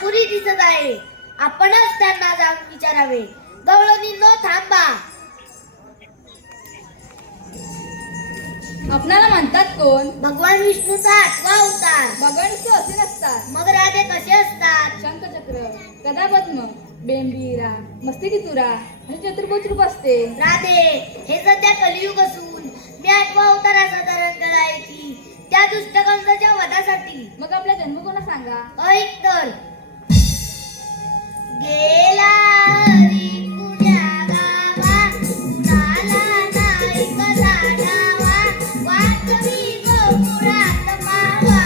अपुरी दिसत आहे. आपणच त्यांना जाऊन विचारावे. गवळणींनो थांबा. आपणाला म्हणतात कोण? भगवान विष्णूचा 8वा अवतार. भगवान विष्णू असे नसतात. मग राधे कसे असतात? शंखचक्र, गदापद्म, बेंबीरा, मस्तिकीतुरा आणि चतुर्भुज रूप असते. राधे हे सध्या कलियुग असून मी 8वा अवतार असा धारण केला आहे की त्या दुष्ट कंसाच्या वधासाठी. मग आपला जन्म कोणा सांगा? ऐक तर. गेला हरी कुण्या गावा, कुणाला नाही कसा ठावा, वाचवी गोकुळात मावा.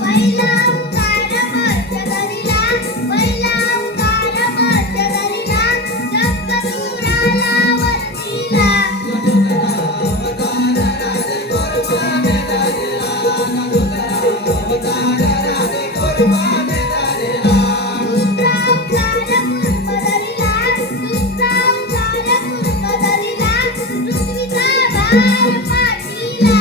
पहिला अवतार मध्यधरीला, पहिला अवतार मध्यधरीला, जगदुराला वरतीला. दुसरा अवतार कुर्मधरीला, दुसरा अवतार कुर्मधरीला, पृथ्वीचा भार पाठीला.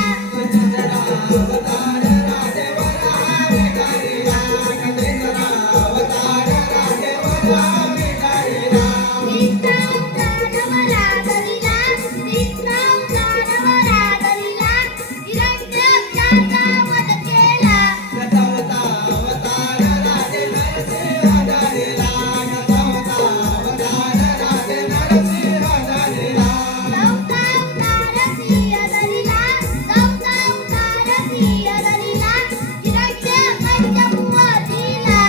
तिसरा अवतार वराधरीला, तिसरा अवतार वराधरीला, हिरण्यकश्याचा वध केला. चौथा अवतार सिंहधरीला, चौथा अवतार सिंहधरीला, हिरण्यकश्यपू वधिला.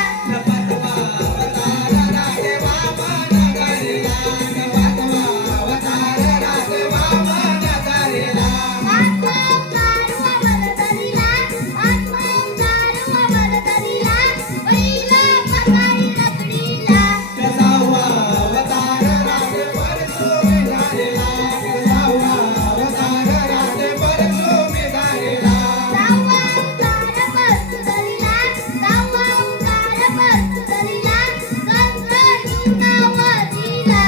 पाचवा अवतार वामनधरीला, पाचवा अवतार वामनधरीला, पहिला पकाई रगडीला. सहावा अवतार परशुधरीला, सहावा अवतार परशुधरीला, कंस वधिला.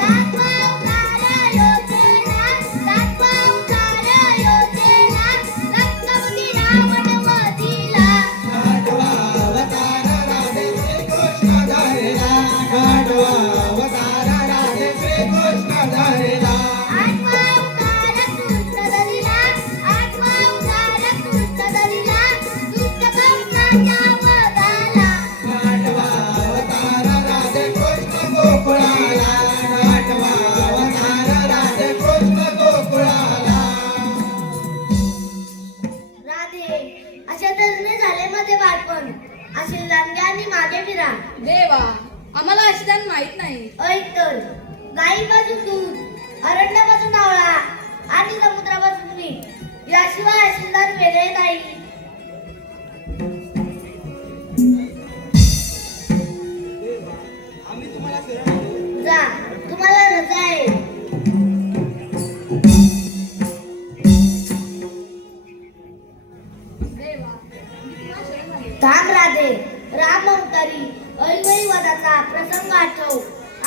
सातवा अवतार अयोध्येला, सातवा अवतार अयोध्येला, लंकापती रावण वधिला. आठवा अवतार कृष्णधरीला, आठवा अवतार कृष्णधरीला, दुष्ट कंसाच्या वधाला. राधे अशा तऱ्हेने झाले माझे बालपण. असे लांडगे आणि मागे फिरा. देवा, आम्हाला अशी माहित नाही. ऐक तर. गाईपासून दूध, अरण्यापासून आवळा आणि समुद्रापासून मीठ याशिवाय अशिलदार वेगळे नाही. जा, तुम्हाला रजा आहे. देवा, मी तुला शरण आले. थांब राधे. राम अवतारी ऐनवेळी वधाचा प्रसंग आठव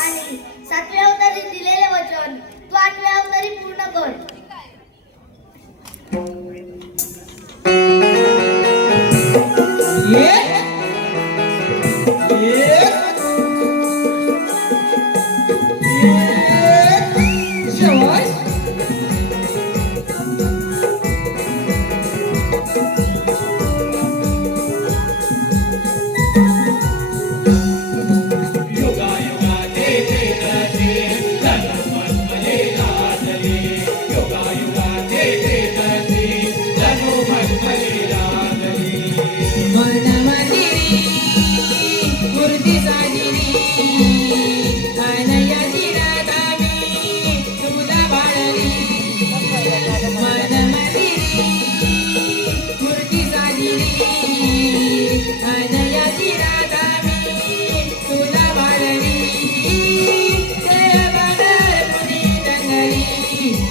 आणि 7व्या अवतारी दिलेले वचन तू 8व्या अवतारी पूर्ण कर.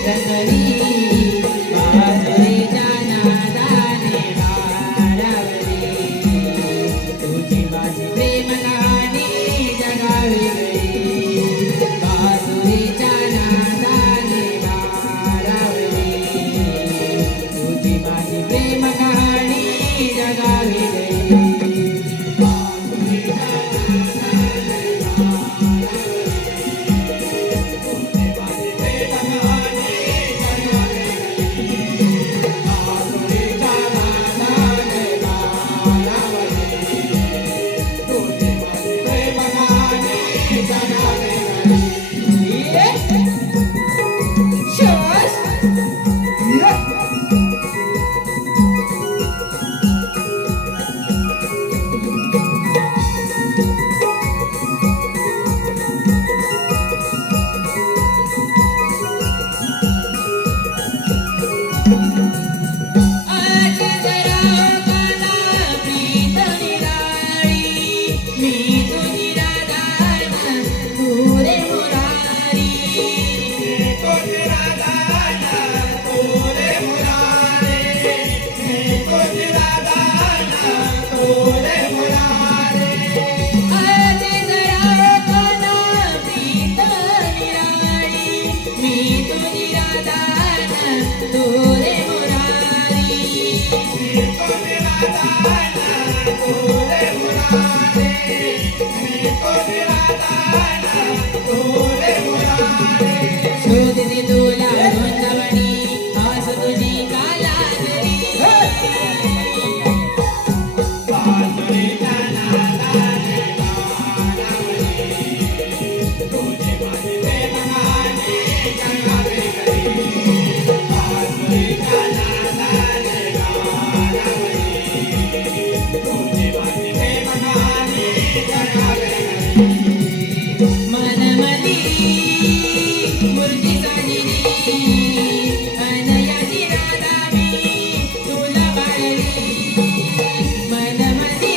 रंगली राधान तू रे मुरारी शोधते तुला वृंदावनी आस तुझी कालांजली मनमदी मूर्ती साजिली अनयाची राधा मी तुला बाळली मनमदी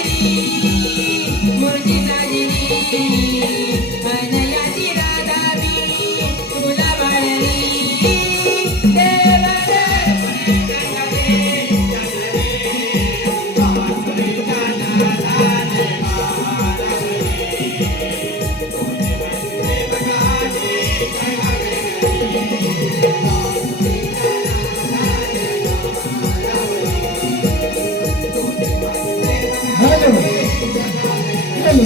मूर्ती साजिली अनयाची राधा मी तुला बाळली हॅलो हॅलो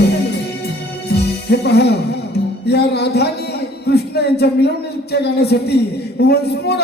हे पहा या राधानी कृष्ण यांच्या मिरवणुकीच्या गाण्यासाठी वन्स मोर